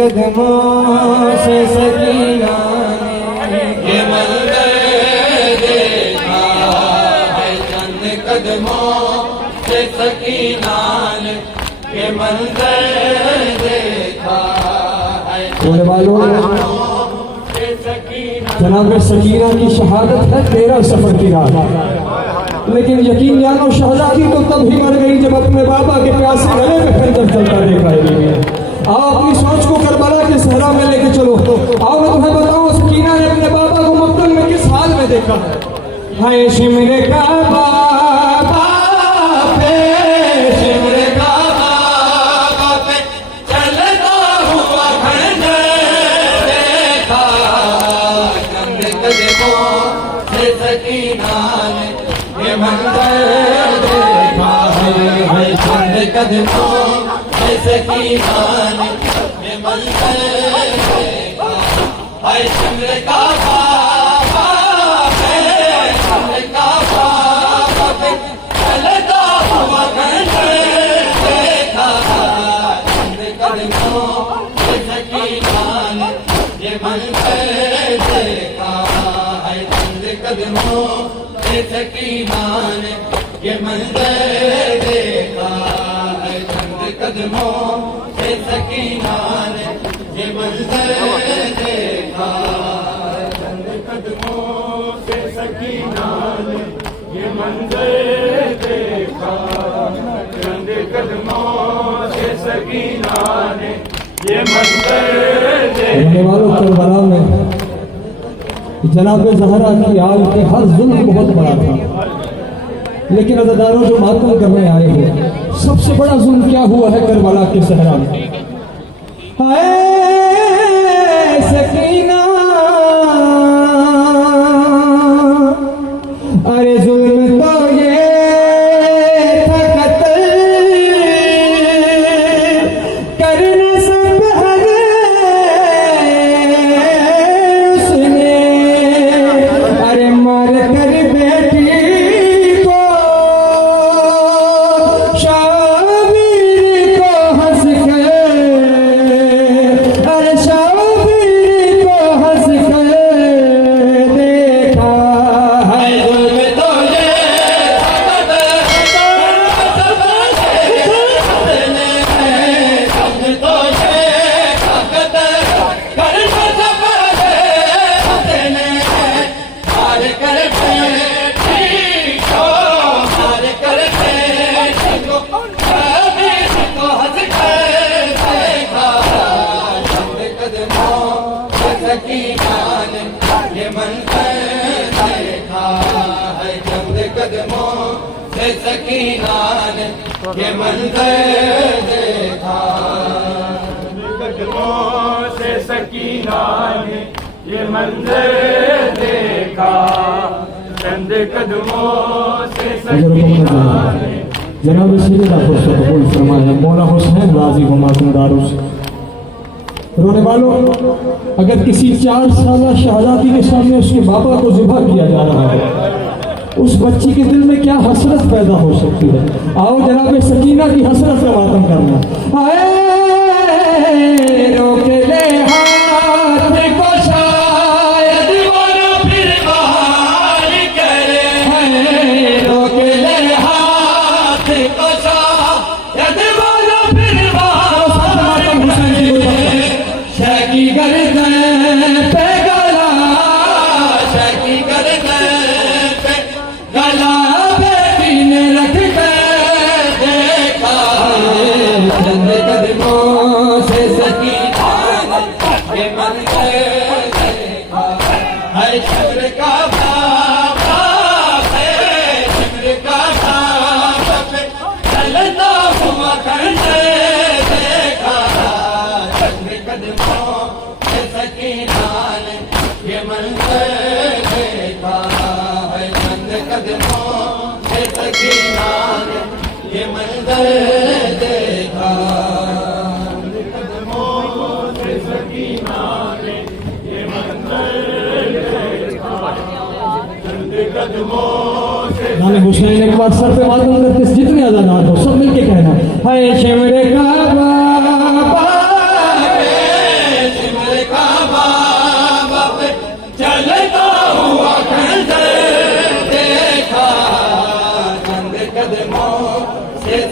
कदमों से सकीना ने ये मंजर देखा है, चंद कदमों से सकीना ने ये मंजर देखा है। जनाब सकीना की शहादत है 13 सफर की रात, लेकिन यकीन जानो शहजादी तो तब ही मर गई जब अपने बाबा के प्यासे गले में खंजर चलता देखा है। आओ अपनी सोच को करबला के सहरा में लेके चलो। आओ मैं तुम्हें बताऊं सकीना ने अपने बाबा को मक्तल में किस हाल में देखा है। शिमरे का बाबा पे, शिमरे का बाबा पे चलता हुआ खंजर देखा, चंद कदमों से सकीना ने ये मंजर देखा है, चंद कदमों से सकीना ने ये मंजर देखा है। शिमरे का बाबा पे, शिमरे का बाबा पे चलता हुआ खंजर देखा, चंद कदमों से सकीना ने ये मंजर देखा है, चंद कदमों से सकीना ने ये मंजर देखा है, चंद कदमों से सकीना ने ये मंजर देखा है, चंद कदमों से सकीना ने ये मंजर देखा, चंद कदमों से सकीना ने ये मंजर रहने वालों करबला में जनाब ज़हरा की आल के हर जुल्म बहुत बड़ा था, लेकिन अज़ादारों जो मातम करने आए हो, सबसे बड़ा जुल्म क्या हुआ है करबला के सहरा में। हाय सकीना, अरे जुल्म तो ये था कत्ल करना सब हगे उसने, अरे मार कर बेटी को शाबिर को हंस कर, अरे शाबिर को हंस कर देखा है। जुल्म तो ये ये मंजर देखा है, चंद कदमों से सकीना ने ये मंजर देखा, कदमों से सकीना ने ये मंजर देखा, चंद कदमों से सकीना ने। जनाब सैयद कबूल फरमाया मौला हुसैन राजी हुमाकुमदारों से। रोने वालों, अगर किसी 4 साल शहजादी के सामने उसके बाबा को ज़िबा किया जा रहा है, उस बच्ची के दिल में क्या हसरत पैदा हो सकती है। आओ जनाब सकीना की हसरत का मातम करना। आए रोक ले हाथ को शायद दीवाना फिर बाहर करे, रोक ले हाथ को शायद दीवाना फिर बाहर करे, शकी गर्दन पे गला, शकी गर्दन पे गला बेटी ने रख कर देखा, चंद कदमों से सकीना ने ये मंजर देखा है। शिमरे का बाबा पे, शिमरे का बाबा पे चलता हुआ खंजर देखा, चंद कदमों से सकीना ने ये मंजर देखा है, चंद कदमों से सकीना ने ये मंजर देखा, चंद कदमों से सकीना ने ये मंजर देखा, चंद कदमों से। नाले हुसैन एक बार सर पे मातम करते जितने आज़ादार हो सब मिलके कहना, हाय शिमरे का बाबा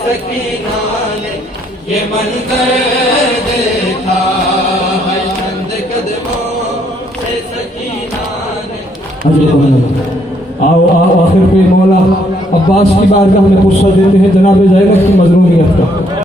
सकीना ने ये मंजर देखा है चंद कदमों से सकीना ने। आओ आओ आखिर पे मौला अब्बास की बारगाह में पुरसा देते हैं जनाब ज़ैनब की मजरूनियत का।